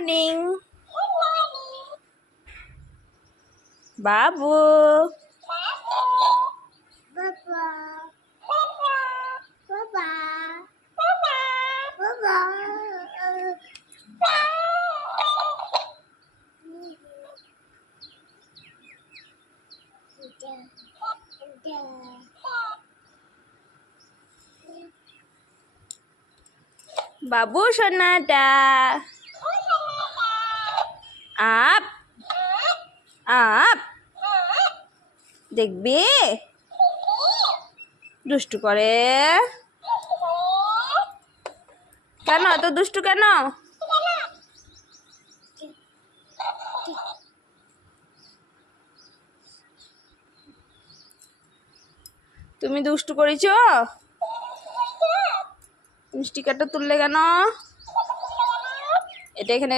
Morning বাবু। বাবু সোনাটা up up দেখবি দুষ্টু করে কেন এত দুষ্টু কেন? তুমি দুষ্টু করেছো? তুমি স্টিকারটা তুললে কেন? এটা এখানে